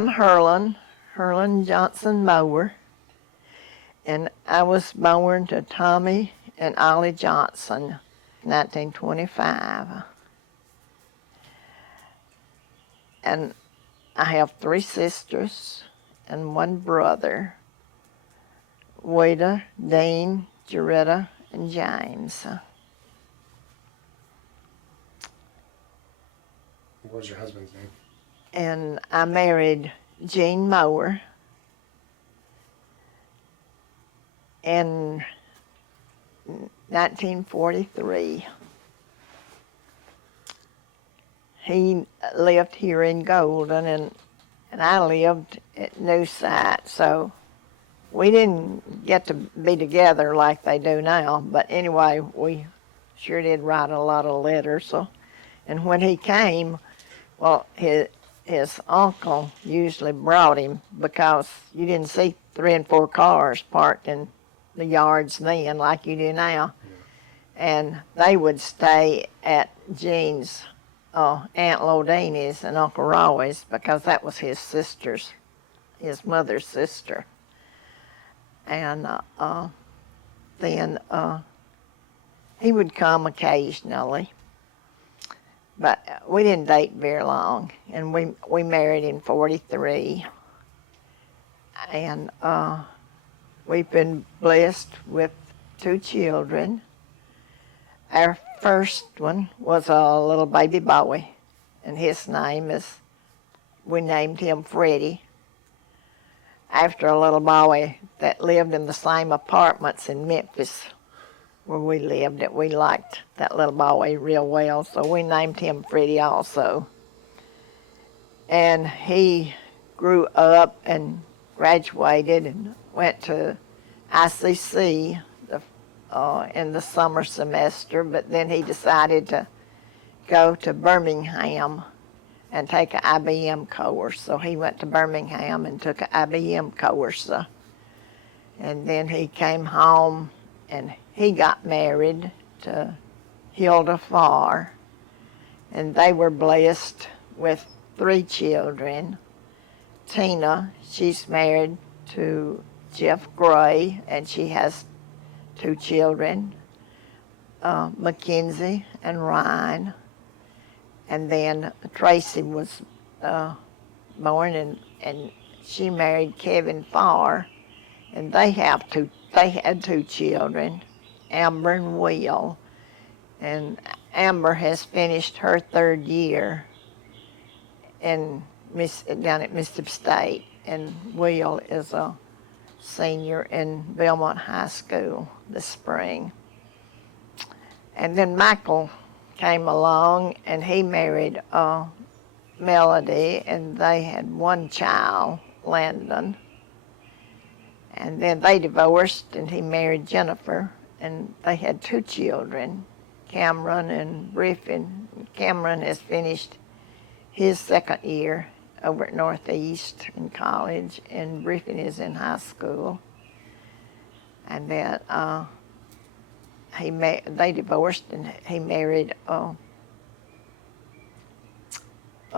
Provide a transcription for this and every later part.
I'm Herlon Johnson Moore, and I was born to Tommy and Ollie Johnson, 1925. And I have 3 sisters and 1 brother, Wada, Dean, Jaretta, and James. What was your husband's name? And I married Jean Moore in 1943. He lived here in Golden, and I lived at New Site, so we didn't get to be together like they do now, but anyway, we sure did write a lot of letters. So, and when he came, well, his uncle usually brought him because you didn't see 3 and 4 cars parked in the yards then like you do now. And they would stay at Jean's Aunt Lodini's and Uncle Rawley's because that was his mother's sister. And then he would come occasionally. But we didn't date very long, and we married in 43. And we've been blessed with 2 children. Our first one was a little baby boy, and his name we named him Freddie, after a little boy that lived in the same apartments in Memphis where we lived. We liked that little boy real well, so we named him Freddie also. And he grew up and graduated and went to ICC in the summer semester, but then he decided to go to Birmingham and take an IBM course. So he went to Birmingham and took an IBM course. And then he came home and he got married to Hilda Farr, and they were blessed with 3 children. Tina, she's married to Jeff Gray, and she has 2 children, Mackenzie and Ryan. And then Tracy was born, and she married Kevin Farr, and they had 2 children, Amber and Will. And Amber has finished her 3rd year down at Mississippi State, and Will is a senior in Belmont High School this spring. And then Michael came along, and he married Melody, and they had 1 child, Landon. And then they divorced, and he married Jennifer, and they had 2 children, Cameron and Griffin. Cameron has finished his 2nd year over at Northeast in college, and Griffin is in high school. And then they divorced, and he married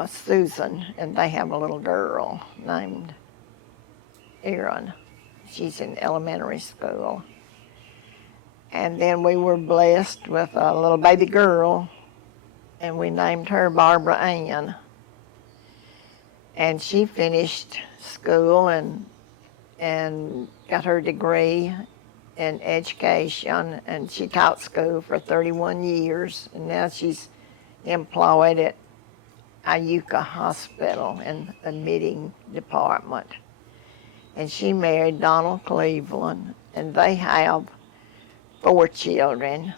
Susan, and they have a little girl named Erin. She's in elementary school. And then we were blessed with a little baby girl, and we named her Barbara Ann. And she finished school and got her degree in education, and she taught school for 31 years, and now she's employed at Iuka Hospital in the admitting department. And she married Donald Cleveland, and they have 4 children.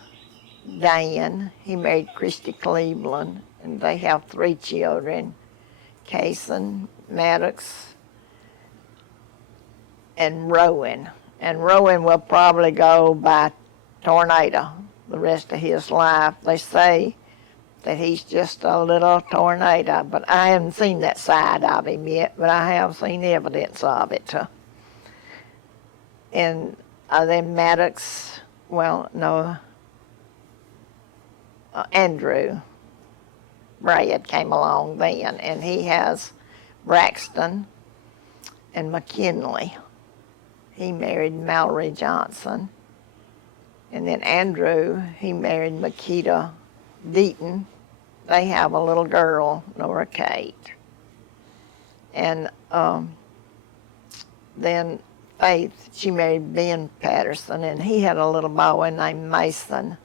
Dan, he married Christy Cleveland, and they have 3 children, Kason, Maddox, and Rowan. And Rowan will probably go by tornado the rest of his life. They say that he's just a little tornado, but I haven't seen that side of him yet, but I have seen evidence of it. And then Maddox, Andrew Brad came along then, and he has Braxton, and McKinley. He married Mallory Johnson. And then Andrew, he married Makita Deaton. They have a little girl, Nora Kate. And then Faith, she married Ben Patterson, and he had a little boy named Mason.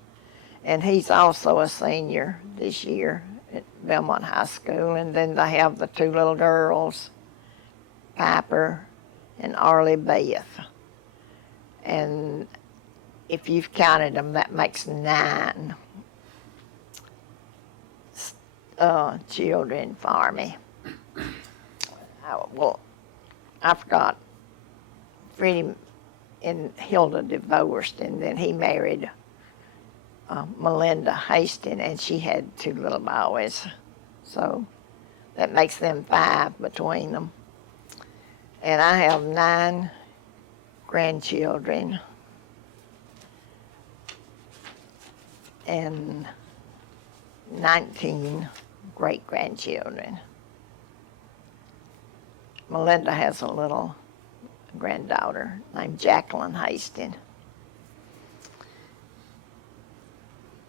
And he's also a senior this year at Belmont High School. And then they have the two little girls, Piper and Arlie Beth. And if you've counted them, that makes 9 children for me. I forgot. Freddie and Hilda divorced, and then he married Melinda Hastings, and she had 2 little boys. So that makes them 5 between them. And I have 9 grandchildren and 19 great-grandchildren. Melinda has a little granddaughter named Jacqueline Hastings.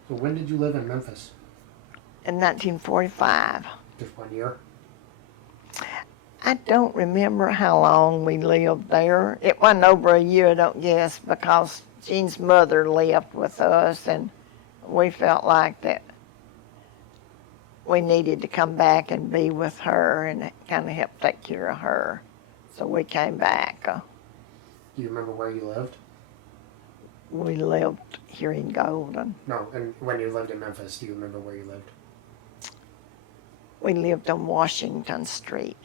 So when did you live in Memphis? In 1945. Just 1 year? I don't remember how long we lived there. It wasn't over a year, I don't guess, because Jean's mother lived with us, and we felt like that we needed to come back and be with her and kind of help take care of her. So we came back. Do you remember where you lived? We lived here in Golden. No, and when you lived in Memphis, do you remember where you lived? We lived on Washington Street.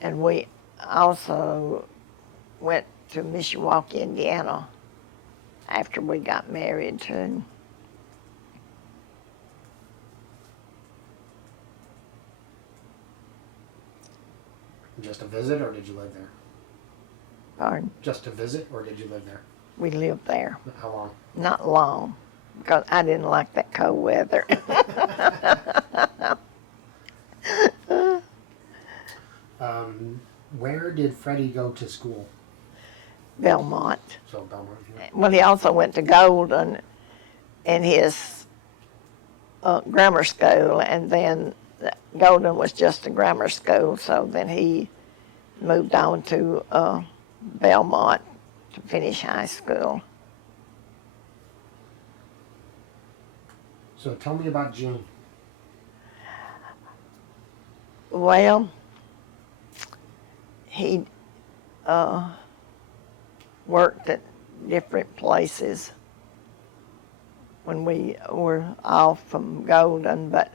And we also went to Mishawaka, Indiana after we got married too. Just to visit, or did you live there? Pardon? Just to visit, or did you live there? We lived there. How long? Not long, because I didn't like that cold weather. Where did Freddie go to school? Belmont. So Belmont. Yeah. Well, he also went to Golden in his grammar school, and then Golden was just a grammar school, so then he moved on to Belmont to finish high school. So tell me about Jean. Well, he worked at different places when we were off from Golden, but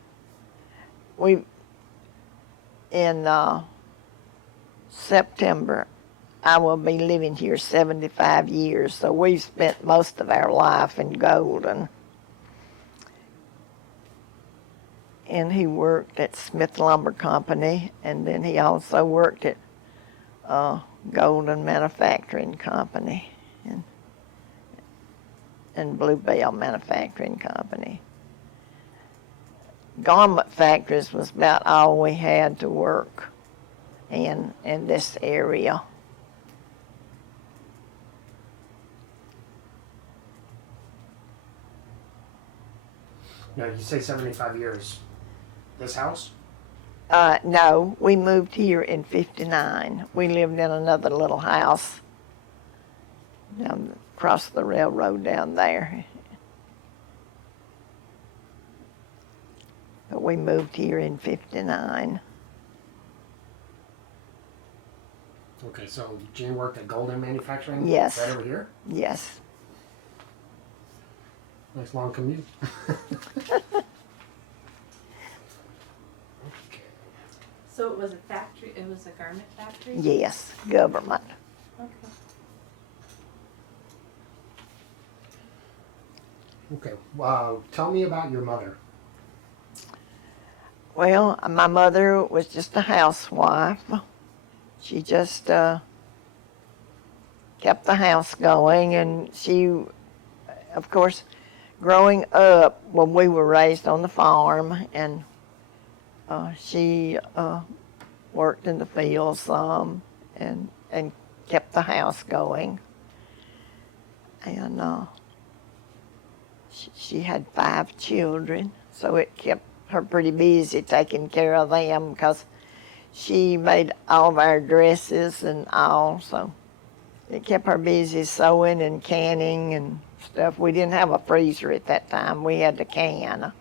in September, I will be living here 75 years, so we've spent most of our life in Golden. And he worked at Smith Lumber Company, and then he also worked at Golden Manufacturing Company and Bluebell Manufacturing Company. Garment factories was about all we had to work in this area. Now, you say 75 years. This house? No, we moved here in '59. We lived in another little house down across the railroad down there. But we moved here in '59. Okay, so Jean worked at Golden Manufacturing? Yes. Right over here? Yes. Nice long commute. So it was a factory, it was a garment factory? Yes, government. Okay. Okay, tell me about your mother. Well, my mother was just a housewife. She just kept the house going, and she, of course, growing up, well, we were raised on the farm, and She worked in the field some and kept the house going. And she had 5 children, so it kept her pretty busy taking care of them because she made all of our dresses and all, so it kept her busy sewing and canning and stuff. We didn't have a freezer at that time. We had to can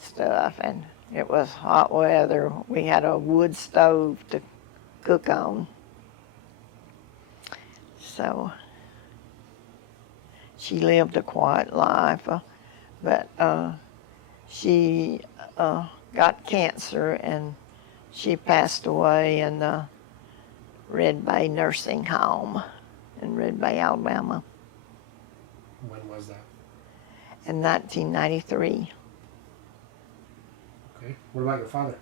stuff, and it was hot weather. We had a wood stove to cook on. So she lived a quiet life, but she got cancer and she passed away in the Red Bay Nursing Home in Red Bay, Alabama When was that? in 1993. Okay. What about your father?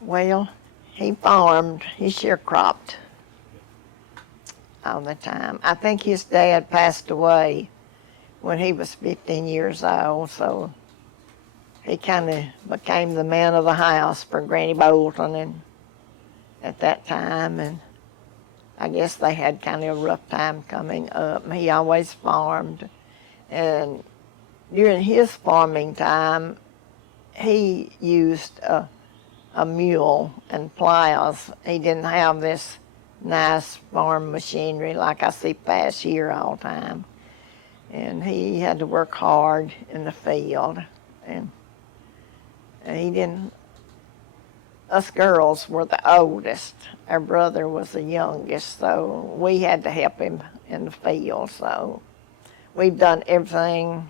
Well, he farmed, he sharecropped all the time. I think his dad passed away when he was 15 years old, so he kind of became the man of the house for Granny Bolton and at that time, and I guess they had kind of a rough time coming up. He always farmed, and during his farming time, he used a mule and plows. He didn't have this nice farm machinery like I see past here all the time. And he had to work hard in the field. And he didn't, us girls were the oldest. Our brother was the youngest, so we had to help him in the field. So we've done everything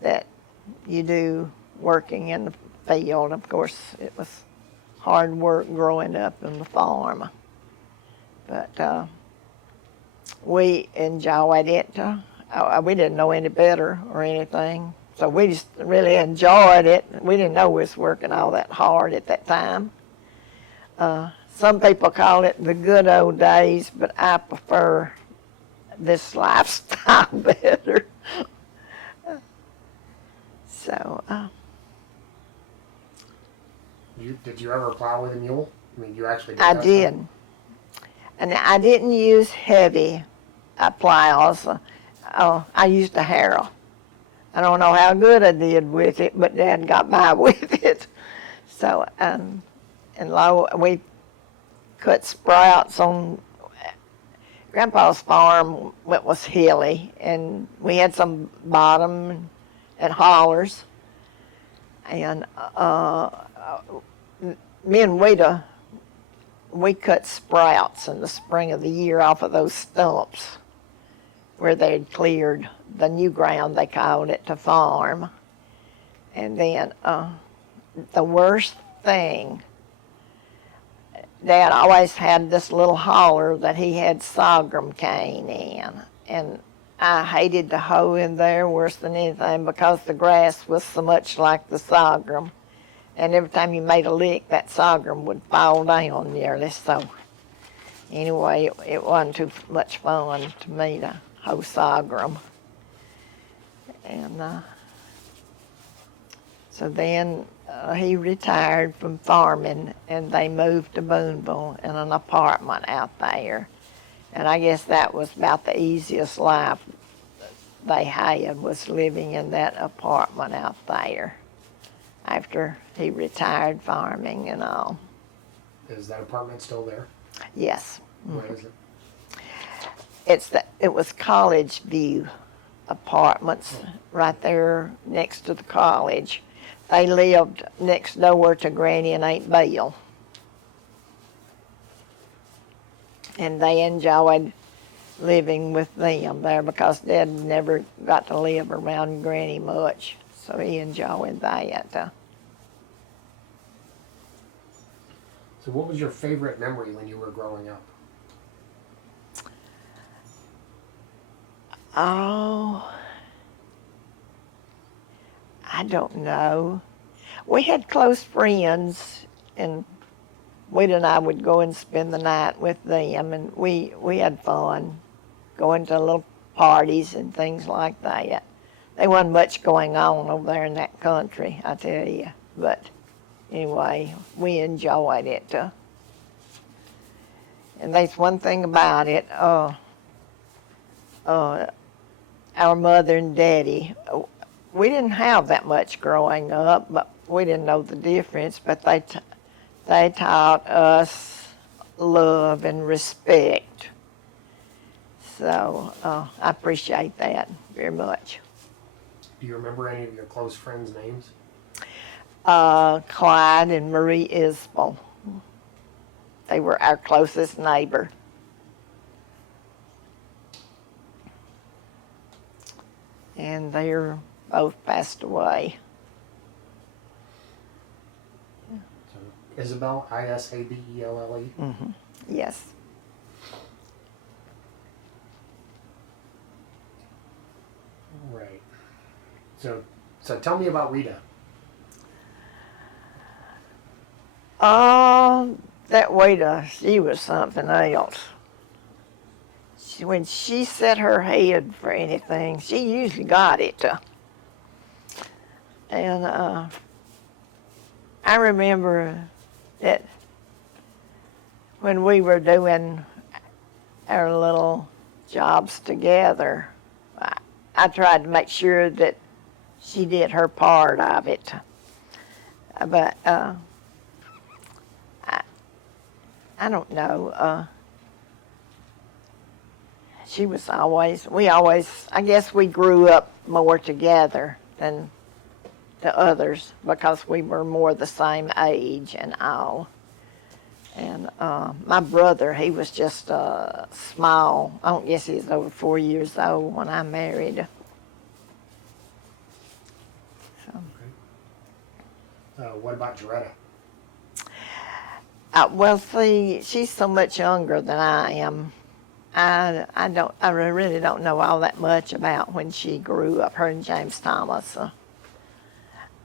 that you do working in the field. Of course, it was hard work growing up in the farm, but we enjoyed it. We didn't know any better or anything, so we just really enjoyed it. We didn't know we was working all that hard at that time. Some people call it the good old days, but I prefer this lifestyle better. So, Did you ever plow with a mule? I mean, you actually did I that did. stuff? And I didn't use heavy plows. I used a harrow. I don't know how good I did with it, but Dad got by with it. So, and we cut sprouts on Grandpa's farm. It was hilly, and we had some bottom and hollers. And me and Wada, we cut sprouts in the spring of the year off of those stumps where they'd cleared the new ground, they called it, to farm. And then the worst thing, Dad always had this little holler that he had sorghum cane in. And I hated to hoe in there worse than anything because the grass was so much like the sorghum. And every time you made a lick, that sorghum would fall down nearly. So anyway, it wasn't too much fun to me to hoe sorghum. And so then he retired from farming, and they moved to Boonville in an apartment out there. And I guess that was about the easiest life they had, was living in that apartment out there after he retired farming and all. Is that apartment still there? Yes. Where is it? It was College View Apartments right there next to the college. They lived next door to Granny and Aunt Bill. And they enjoyed living with them there because Dad never got to live around Granny much, so he enjoyed that. So what was your favorite memory when you were growing up? Oh, I don't know. We had close friends, and Wade and I would go and spend the night with them, and we had fun going to little parties and things like that. there wasn't much going on over there in that country, I tell you. But anyway, we enjoyed it. And there's one thing about it. Our mother and daddy, we didn't have that much growing up, but we didn't know the difference. But they taught us love and respect. So I appreciate that very much. Do you remember any of your close friends' names? Clyde and Marie Isbell. They were our closest neighbor. And they're both passed away. So, Isabel, Isabelle. Mm-hmm. Yes. Right. So tell me about Rita. That waiter, she was something else. When she set her head for anything, she usually got it. And I remember that when we were doing our little jobs together, I tried to make sure that she did her part of it. But I don't know. She was I guess we grew up more together than the others because we were more the same age and all. And my brother, he was just small. I don't guess he was over 4 years old when I married. So. What about Joretta? Well, see, she's so much younger than I am. I really don't know all that much about when she grew up, her and James Thomas.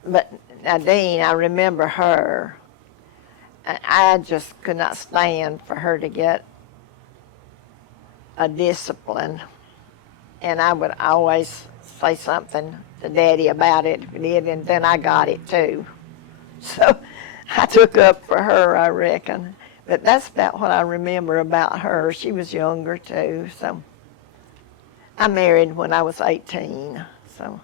But Nadine, I remember her. I just could not stand for her to get a discipline. And I would always say something to Daddy about it if he did, and then I got it too. So I took up for her, I reckon. But that's about what I remember about her. She was younger too, so. I married when I was 18, so.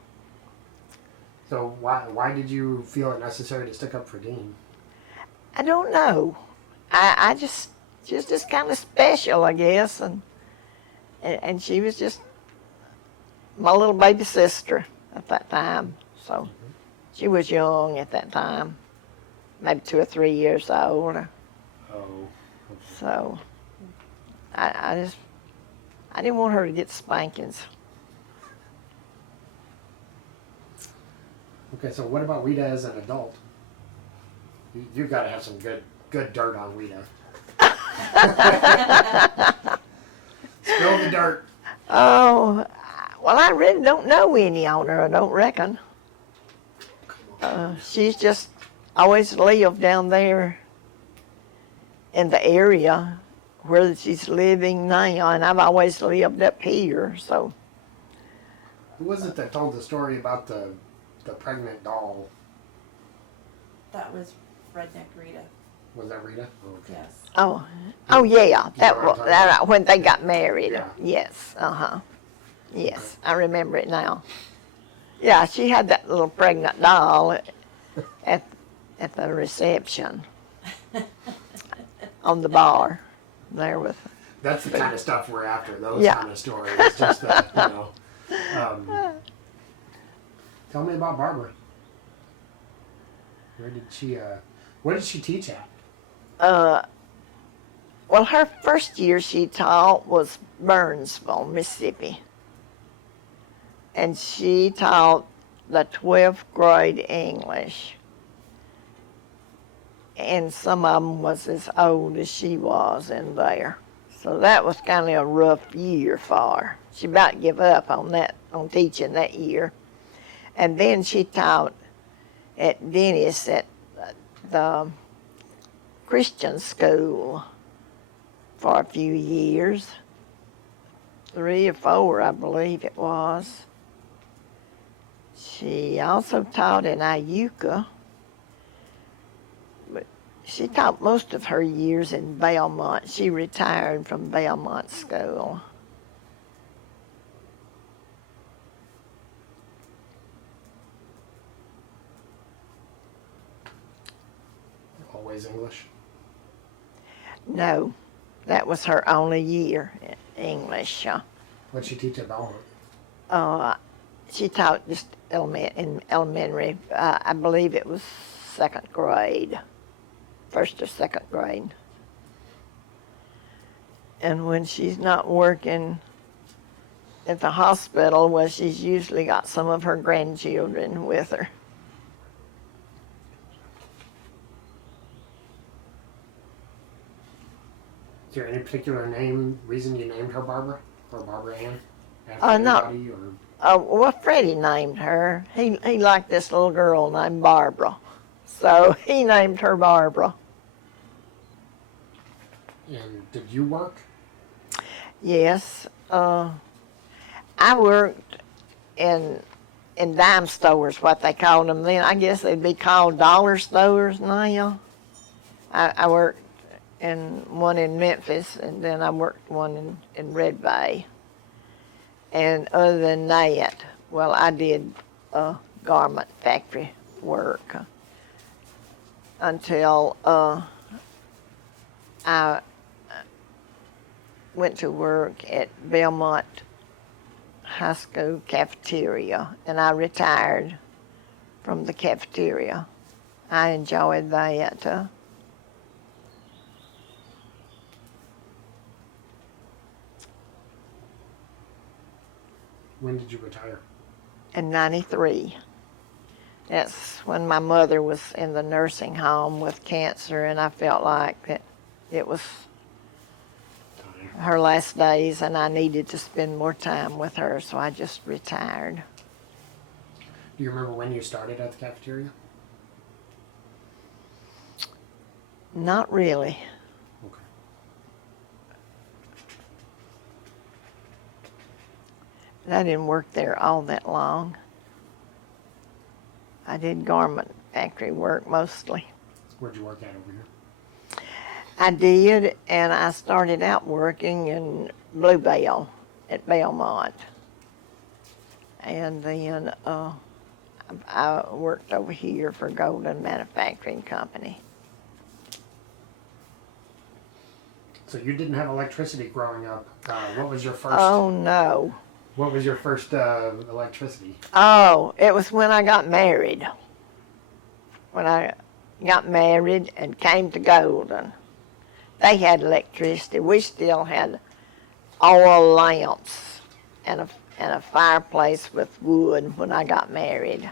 So why did you feel it necessary to stick up for Dean? I don't know. She was just kind of special, I guess, and she was just my little baby sister at that time. So she was young at that time, maybe 2 or 3 years old. Oh. Okay. So I didn't want her to get spankings. Okay, so what about Rita as an adult? You've got to have some good dirt on Rita. Spill the dirt. Oh, well, I really don't know any on her, I don't reckon. She's just always lived down there in the area where she's living now, and I've always lived up here, so. Who was it that told the story about the pregnant doll? That was Redneck Rita. Was that Rita? Oh, okay. Yes. Oh yeah, You know what I'm talking about? when they got married. Yeah. Yes, yes, I remember it now. Yeah, she had that little pregnant doll at the reception on the bar there with. That's the kind of stuff we're after, those Yeah. kind of stories. It's just that, tell me about Barbara. What did she teach at? Well, her first year she taught was Burnsville, Mississippi. And she taught the 12th grade English. And some of them was as old as she was in there. So that was kind of a rough year for her. She about gave up on teaching that year. And then she taught at Dennis at the Christian school for a few years. 3 or 4, I believe it was. She also taught in Iuka, but she taught most of her years in Belmont. She retired from Belmont School. Always English. No, that was her only year in English. What'd she teach at Belmont? She taught just in elementary. I believe it was second grade, first or second grade. And when she's not working at the hospital, well, she's usually got some of her grandchildren with her. Is there any particular reason you named her Barbara? Or Barbara Ann? After No. anybody, or? Well, Freddie named her. He liked this little girl named Barbara. So he named her Barbara. And did you work? Yes. I worked in dime stores, what they called them then. I guess they'd be called dollar stores now. I worked in one in Memphis, and then I worked one in Red Bay. And other than that, well, I did garment factory work until I went to work at Belmont High School cafeteria, and I retired from the cafeteria. I enjoyed that. When did you retire? In '93. That's when my mother was in the nursing home with cancer, and I felt like that it was her last days, and I needed to spend more time with her, so I just retired. Do you remember when you started at the cafeteria? Not really. Okay. I didn't work there all that long. I did garment factory work mostly. Where'd you work at over here? I did, and I started out working in Bluebell at Belmont. And then I worked over here for Golden Manufacturing Company. So you didn't have electricity growing up. What was your first? Oh, no. What was your first electricity? Oh, it was when I got married. When I got married and came to Golden. They had electricity. We still had oil lamps and a fireplace with wood when I got married.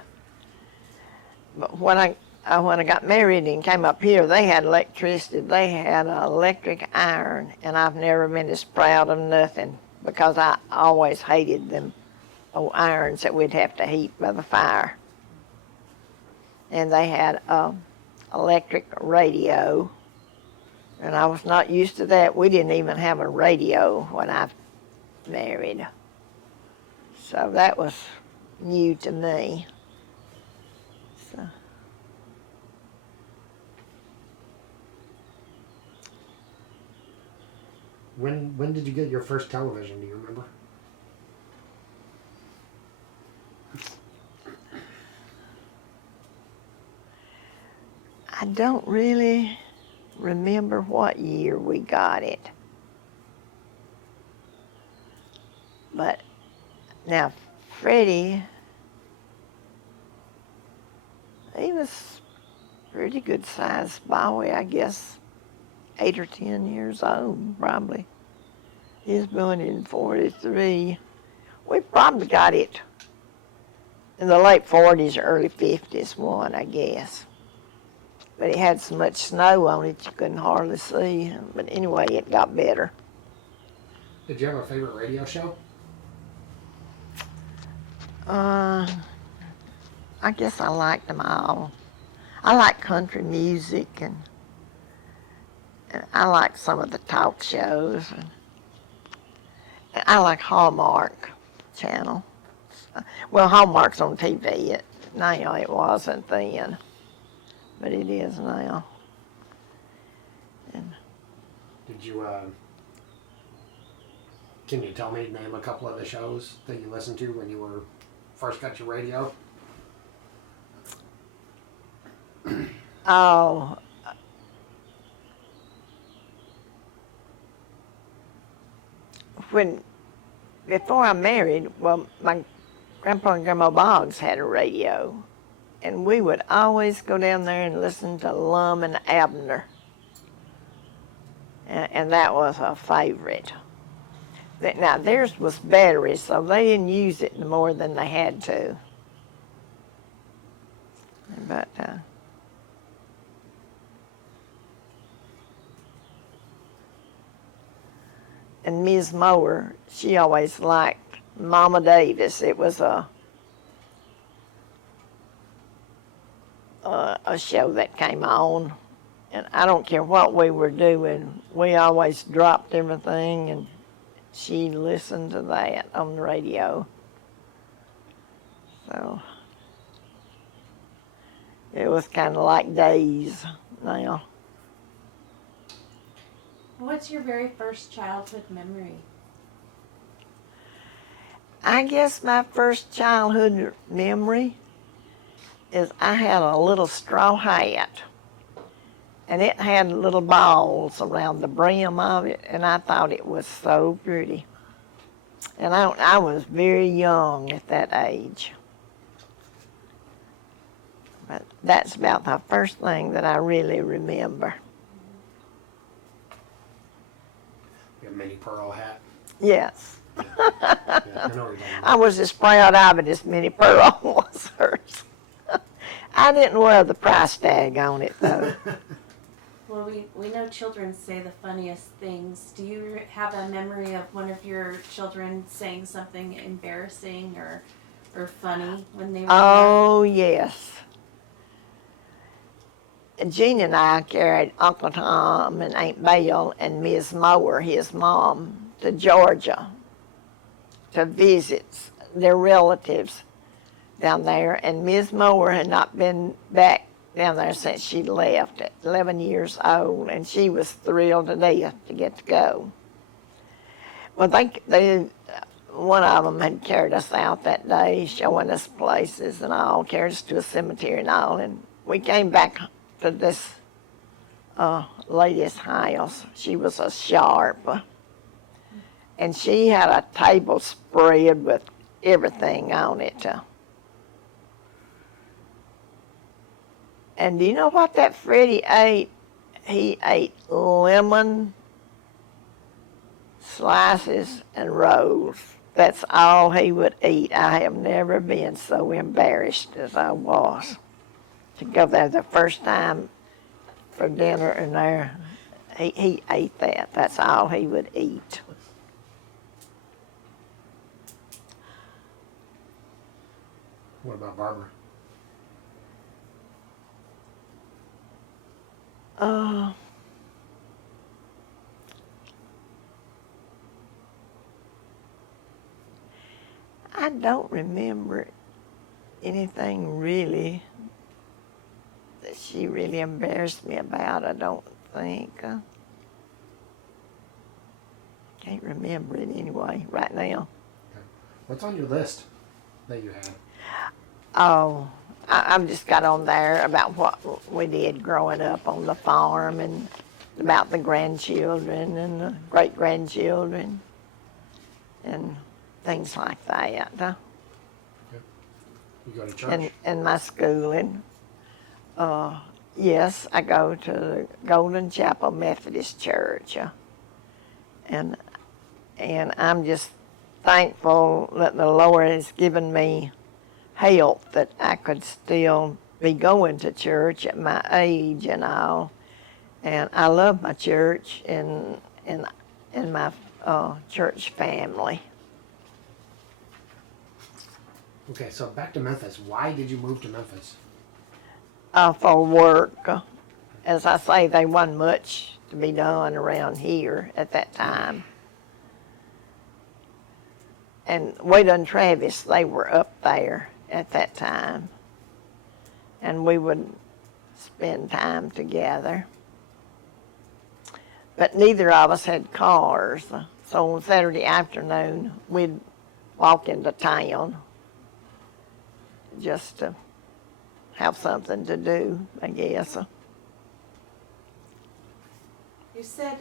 But when I got married and came up here, they had electricity. They had an electric iron, and I've never been as proud of nothing because I always hated them old irons that we'd have to heat by the fire. And they had electric radio, and I was not used to that. We didn't even have a radio when I married. So that was new to me. So. When did you get your first television? Do you remember? I don't really remember what year we got it. But now Freddie, he was pretty good sized boy, I guess 8 or 10 years old probably. He was born in 43. We probably got it in the late 40s or early 50s one, I guess. But it had so much snow on it you couldn't hardly see. But anyway, it got better. Did you have a favorite radio show? I guess I liked them all. I like country music, and I like some of the talk shows. And I like Hallmark Channel. Well, Hallmark's on TV now. It wasn't then, but it is now. And Did you, can you tell me, name a couple of the shows that you listened to when you were first got your radio? oh, before I married, well, my grandpa and grandma Boggs had a radio, and we would always go down there and listen to Lum and Abner, and that was a favorite. Now theirs was battery, so they didn't use it more than they had to. But and Ms. Moore, she always liked Mama Davis. It was a show that came on, and I don't care what we were doing, we always dropped everything and she listened to that on the radio. So it was kind of like days now. What's your very first childhood memory? I guess my first childhood memory is I had a little straw hat, and it had little balls around the brim of it, and I thought it was so pretty. And I was very young at that age. But that's about the first thing that I really remember. Your mini pearl hat. Yes. Yeah, I know what you're talking I about. was as proud of it as Minnie Pearl was hers. I didn't wear the price tag on it, though. Well, we know children say the funniest things. Do you have a memory of one of your children saying something embarrassing or funny when they were Oh, yes. Jean and I carried Uncle Tom and Aunt Belle and Miss Moore, his mom, to Georgia to visit their relatives down there. And Miss Moore had not been back down there since she left at 11 years old, and she was thrilled to death to get to go. Well, one of them had carried us out that day, showing us places and all, carried us to a cemetery and all, and we came back to this lady's house. She was a sharp, and she had a table spread with everything on it. And do you know what that Freddie ate? He ate lemon slices and rolls. That's all he would eat. I have never been so embarrassed as I was to go there the first time for dinner, and there he ate that. That's all he would eat. What about Barbara? I don't remember anything really that she really embarrassed me about, I don't think. Can't remember it anyway right now. Okay. What's on your list that you had? Oh, I've just got on there about what we did growing up on the farm and about the grandchildren and the great-grandchildren and things like that. You go to church? And my schooling. Yes, I go to the Golden Chapel Methodist Church. And I'm just thankful that the Lord has given me help that I could still be going to church at my age and all. And I love my church and my church family. Okay, so back to Memphis. Why did you move to Memphis? For work. As I say, there wasn't much to be done around here at that time. and Wade and Travis, they were up there at that time. And we would spend time together. But neither of us had cars. So on Saturday afternoon, we'd walk into town just to have something to do, I guess. You said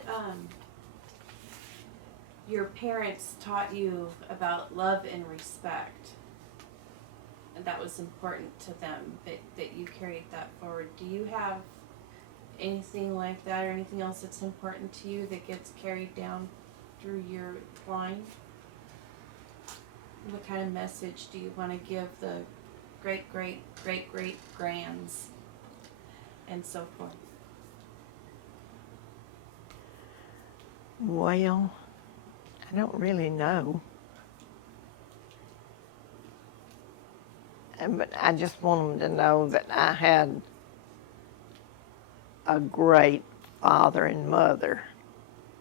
your parents taught you about love and respect, and that was important to them, that you carried that forward. Do you have anything like that or anything else that's important to you that gets carried down through your line? What kind of message do you want to give the great-great-great-great-grands and so forth? Well, I don't really know. But I just want them to know that I had a great father and mother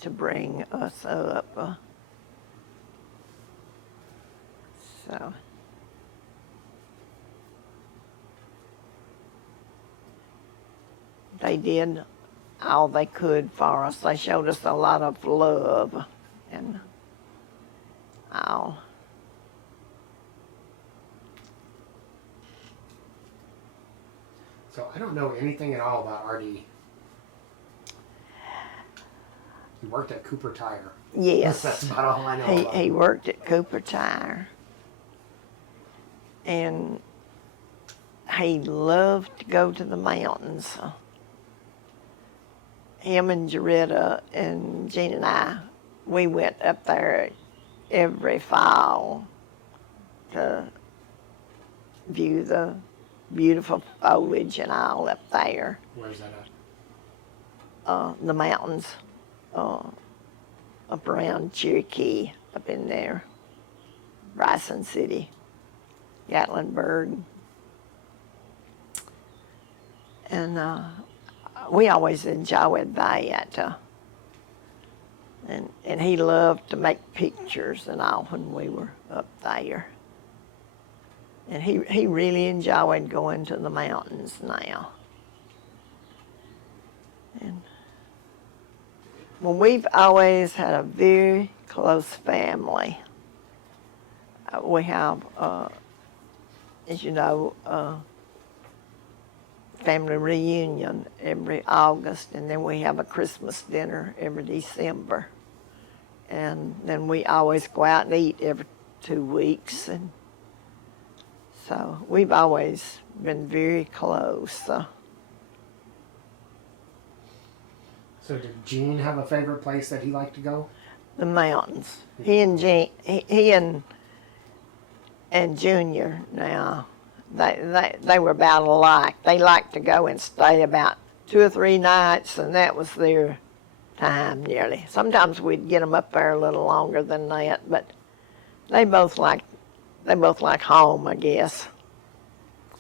to bring us up. So they did all they could for us. They showed us a lot of love and all. So I don't know anything at all about RD. He worked at Cooper Tire. Yes. That's about all I know about He him. worked at Cooper Tire. And he loved to go to the mountains. Him and Jaretta and Jean and I, we went up there every fall to view the beautiful foliage and all up there. Where's that at? The mountains up around Cherokee, up in there, Bryson City, Gatlinburg. And we always enjoyed that. And he loved to make pictures and all when we were up there. And he really enjoyed going to the mountains now. And well, we've always had a very close family. We have, as you know, family reunion every August, and then we have a Christmas dinner every December. And then we always go out and eat every 2 weeks. And so we've always been very close. So did Gene have a favorite place that he liked to go? The mountains. He and Junior now, they were about alike. They liked to go and stay about 2 or 3 nights, and that was their time nearly. Sometimes we'd get them up there a little longer than that, but they both like home, I guess.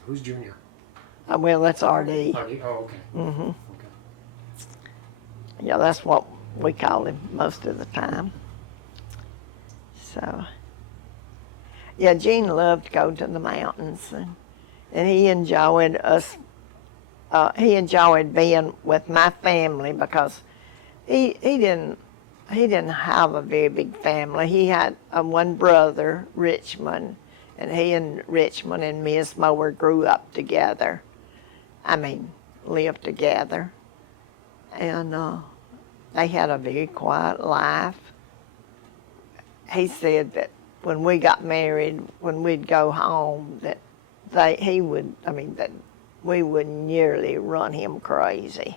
Who's Junior? Well, that's RD. RD? Oh, okay. Mm-hmm. Okay. Yeah, that's what we call him most of the time. So, yeah, Gene loved to go to the mountains, and he enjoyed us. He enjoyed being with my family because he didn't have a very big family. He had one brother, Richmond, and he and Richmond and Miss Moore grew up together. I mean, lived together. And they had a very quiet life. He said that when we got married, when we'd go home, that we would nearly run him crazy.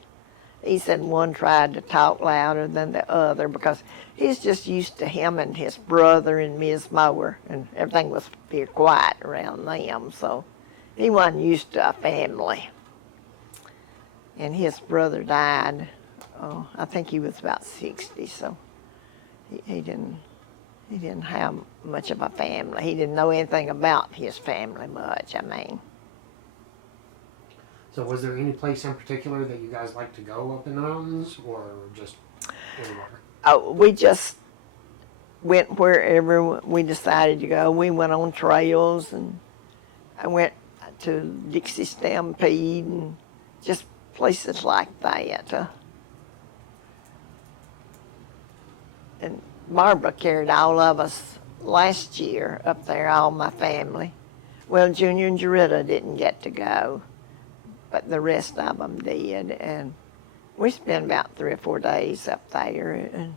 He said one tried to talk louder than the other because he's just used to him and his brother and Miss Moore, and everything was very quiet around them, so he wasn't used to a family. And his brother died, I think he was about 60, so he didn't have much of a family. He didn't know anything about his family much, I mean. So was there any place in particular that you guys like to go up in the mountains, or just anywhere? Oh, we just went wherever we decided to go. We went on trails, and I went to Dixie Stampede and just places like that. And Barbara carried all of us last year up there, all my family. Well, Junior and Jaretta didn't get to go, but the rest of them did. And we spent about 3 or 4 days up there and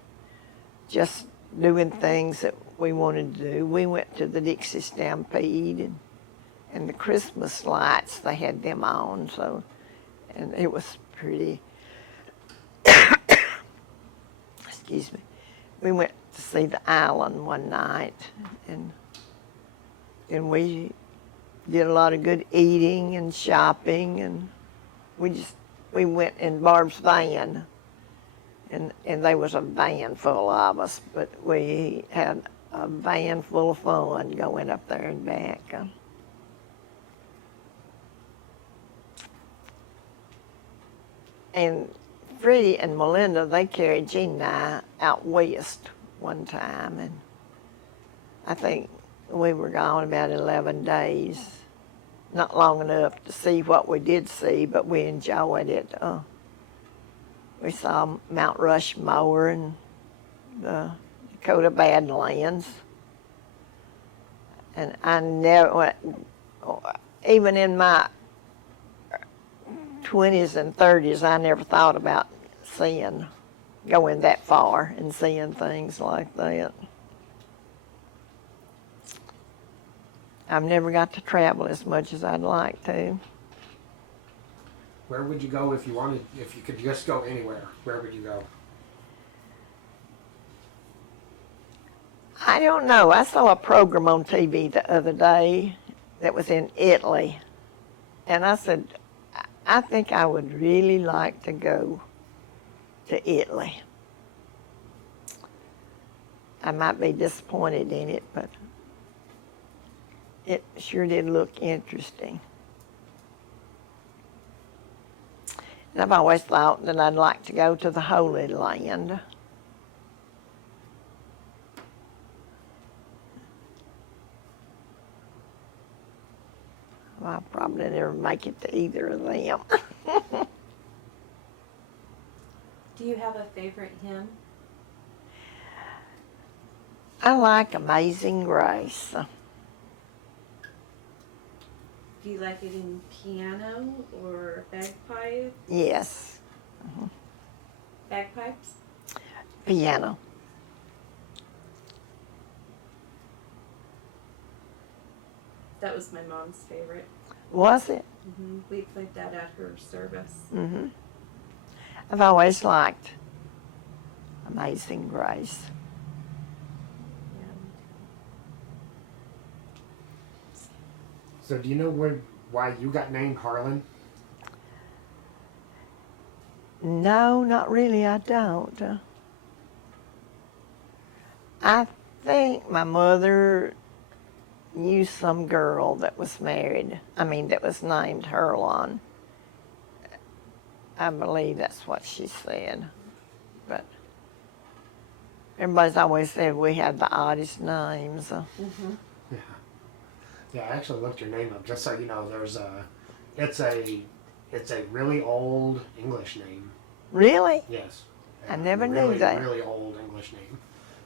just doing things that we wanted to do. We went to the Dixie Stampede and the Christmas lights, they had them on, so, and it was pretty. Excuse me. We went to see the island one night, and we did a lot of good eating and shopping, and we went in Barb's van, and there was a van full of us, but we had a van full of fun going up there and back. And Freddie and Melinda, they carried Gene and I out west one time, and I think we were gone about 11 days. Not long enough to see what we did see, but we enjoyed it. We saw Mount Rushmore and the Dakota Badlands. And I never, even in my 20s and 30s, I never thought about going that far and seeing things like that. I've never got to travel as much as I'd like to. Where would you go if you could just go anywhere? Where would you go? I don't know. I saw a program on TV the other day that was in Italy. And I said, I think I would really like to go to Italy. I might be disappointed in it, but it sure did look interesting. And I've always thought that I'd like to go to the Holy Land. Well, I'll probably never make it to either of them. Do you have a favorite hymn? I like Amazing Grace. Do you like it in piano or bagpipe? Yes. Bagpipes? Piano. That was my mom's favorite. Was it? We played that at her service. I've always liked Amazing Grace. So do you know why you got named Herlon? No, not really, I don't. I think my mother knew some girl that was that was named Herlon. I believe that's what she said. But everybody's always said we had the oddest names. Yeah, I actually looked your name up just so you know. It's a really old English name. Really? Yes. I never knew that. Really old English name.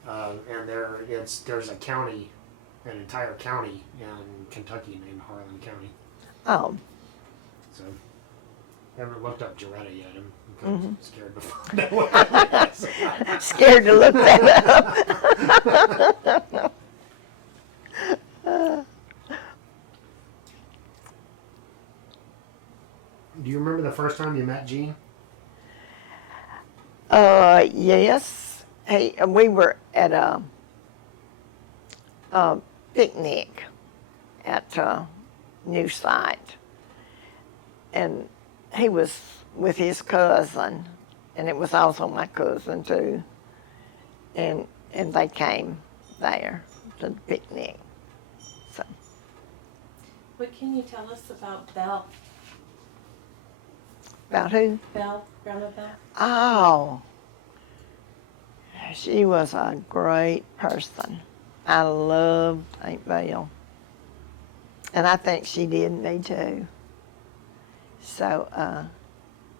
And there's a county, an entire county in Kentucky named Herlon County. Oh. So, I haven't looked up Jaretta yet. I'm kind of scared to find out what it is. Scared to look that up. Do you remember the first time you met Gene? Yes. Hey, we were at a picnic at New Site, and he was with his cousin, and it was also my cousin too, and they came there to the picnic. So. What can you tell us about Belle? About who? Belle, Grandma Belle? Oh. She was a great person. I loved Aunt Belle. And I think she did me too. So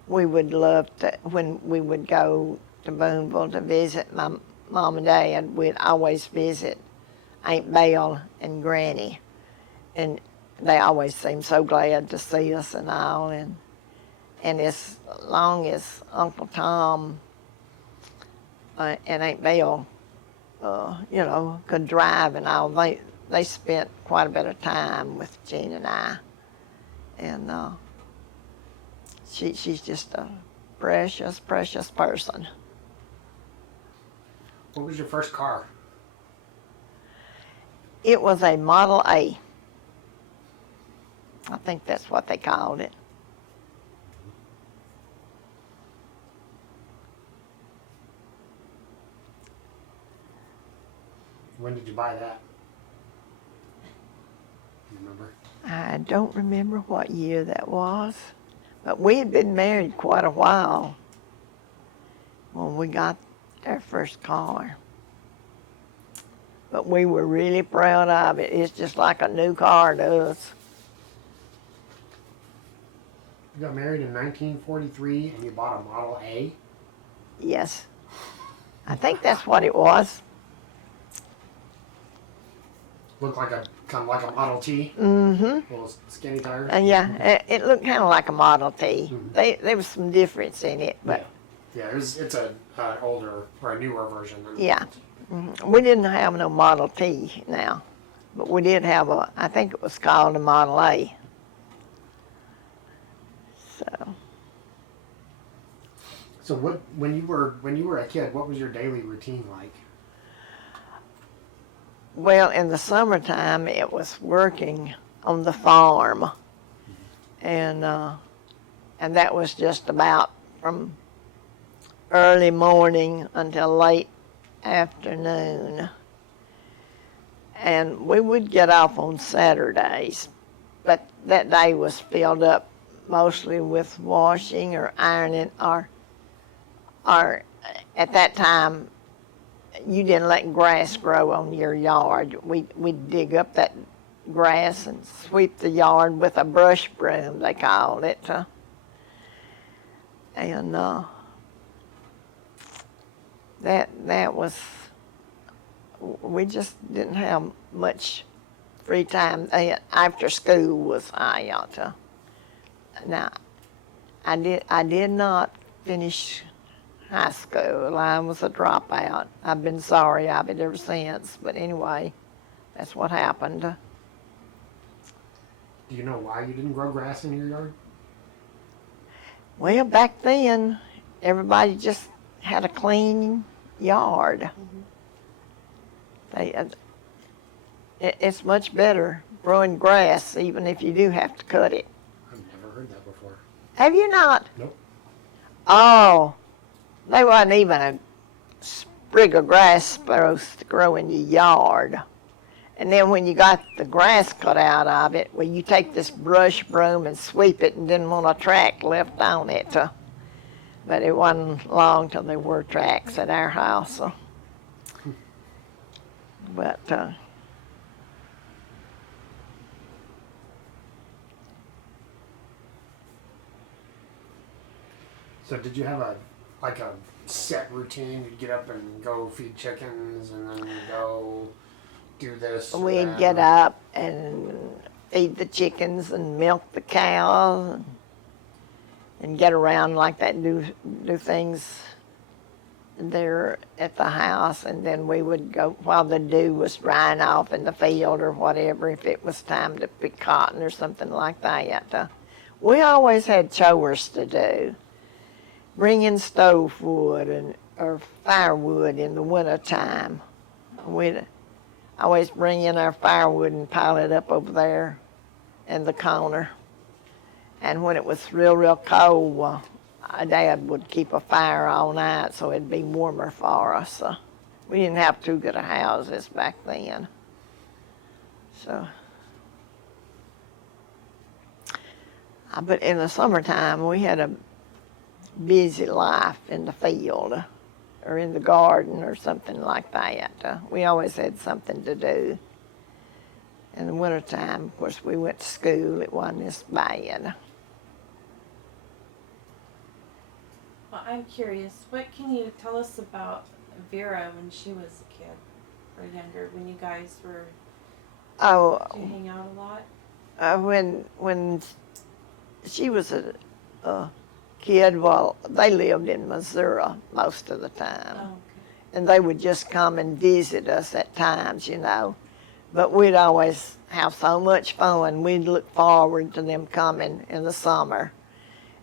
we would love to, when we would go to Boonville to visit my mom and dad, we'd always visit Aunt Belle and Granny. And they always seemed so glad to see us and all. And as long as Uncle Tom and Aunt Belle, could drive and all, they spent quite a bit of time with Jean and I. And she's just a precious, precious person. What was your first car? It was a Model A. I think that's what they called it. When did you buy that? Do you remember? I don't remember what year that was, but we had been married quite a while when we got our first car. But we were really proud of it. It's just like a new car to us. You got married in 1943 and you bought a Model A? Yes. I think that's what it was. Looked like kind of like a Model T? Mm-hmm. Little skinny tires? And yeah, it looked kind of like a Model T. Mhm. There was some difference in it, but Yeah, it's an older or a newer version. yeah. We didn't have no Model T now, but we did have I think it was called a Model A. So when you were a kid, what was your daily routine like? Well, in the summertime, it was working on the farm, and that was just about from early morning until late afternoon. And we would get off on Saturdays, but that day was filled up mostly with washing or ironing, or at that time, you didn't let grass grow on your yard. We'd dig up that grass and sweep the yard with a brush broom, they called it. And that was, we just didn't have much free time. After school was out. Now, I did not finish high school. I was a dropout. I've been sorry of it ever since. But anyway, that's what happened. Do you know why you didn't grow grass in your yard? Well, back then, everybody just had a clean yard. It's much better growing grass, even if you do have to cut it. I've never heard that before. Have you not? Nope. Oh, there wasn't even a sprig of grass supposed to grow in your yard. And then when you got the grass cut out of it, well, you take this brush broom and sweep it and didn't want a track left on it. But it wasn't long till there were tracks at our house. But So did you have a set routine? You'd get up and go feed chickens and then go do this? or we'd that, get or- up and feed the chickens and milk the cows and get around like that, do things there at the house. And then we would go while the dew was drying off in the field or whatever, if it was time to pick cotton or something like that. We always had chores to do. Bring in stove wood or firewood in the wintertime. We'd always bring in our firewood and pile it up over there in the corner. And when it was real cold, Dad would keep a fire all night so it'd be warmer for us. We didn't have too good of houses back then. So, but in the summertime, we had a busy life in the field, or in the garden or something like that. We always had something to do. In the wintertime, of course, we went to school. It wasn't as bad. Well, I'm curious, what can you tell us about Vera when she was a kid or younger, when you guys were, Oh, did you hang out a lot? when she was a kid, well, they lived in Missouri most of the time. Oh, okay. And they would just come and visit us at times, you know. But we'd always have so much fun. We'd look forward to them coming in the summer.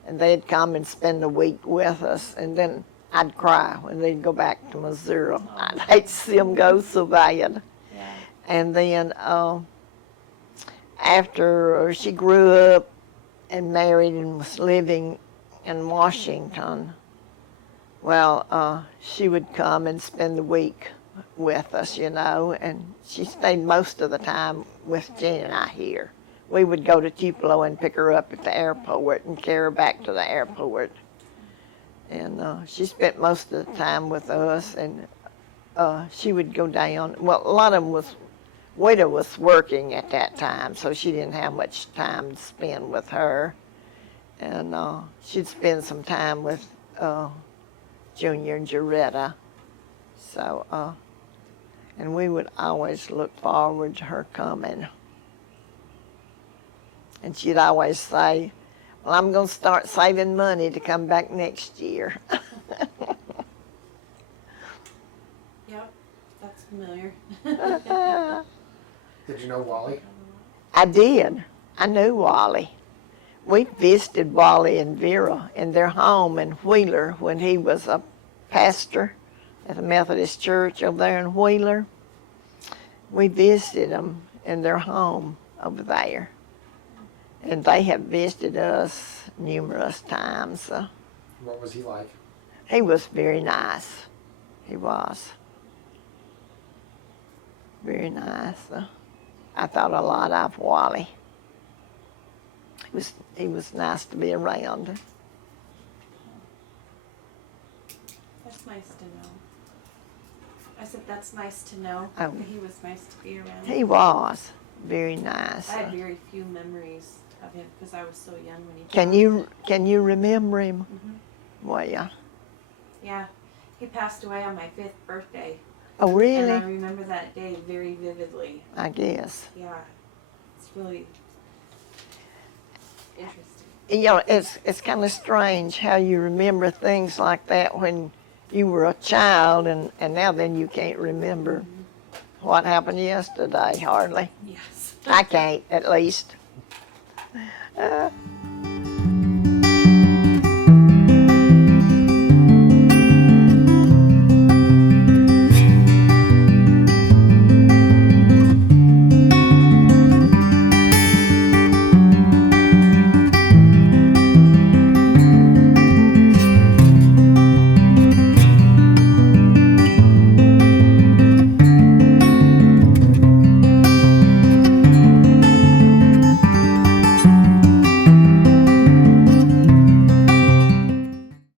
And they'd come and spend a week with us. And then I'd cry when they'd go back to Missouri. I'd hate to see them go so bad. Yeah. And then after she grew up and married and was living in Washington, well, she would come and spend the week with us, you know, and she stayed most of the time with Jen and I here. We would go to Tupelo and pick her up at the airport and carry her back to the airport. And she spent most of the time with us, and she would go down. Well, a lot of them was, Wada was working at that time, so she didn't have much time to spend with her. And she'd spend some time with Junior and Jaretta. So, and we would always look forward to her coming. And she'd always say, well, I'm going to start saving money to come back next year. Yep, that's familiar. Did you know Wally? I did. I knew Wally. We visited Wally and Vera in their home in Wheeler when he was a pastor at the Methodist Church over there in Wheeler. We visited them in their home over there. And they have visited us numerous times. What was he like? He was very nice. He was. Very nice. I thought a lot of Wally. He was nice to be around. That's nice to know. I said that's nice to know. Oh. That he was nice to be around. He was very nice. I had very few memories of him because I was so young when he passed. Can you remember him? Mhm. Well, yeah. Yeah, he passed away on my 5th birthday. Oh, And I really? remember that day very vividly. I guess. Yeah, it's really interesting. You know, it's kind of strange how you remember things like that when you were a child, and now then you can't remember what happened yesterday, hardly. Yes. I can't, at least.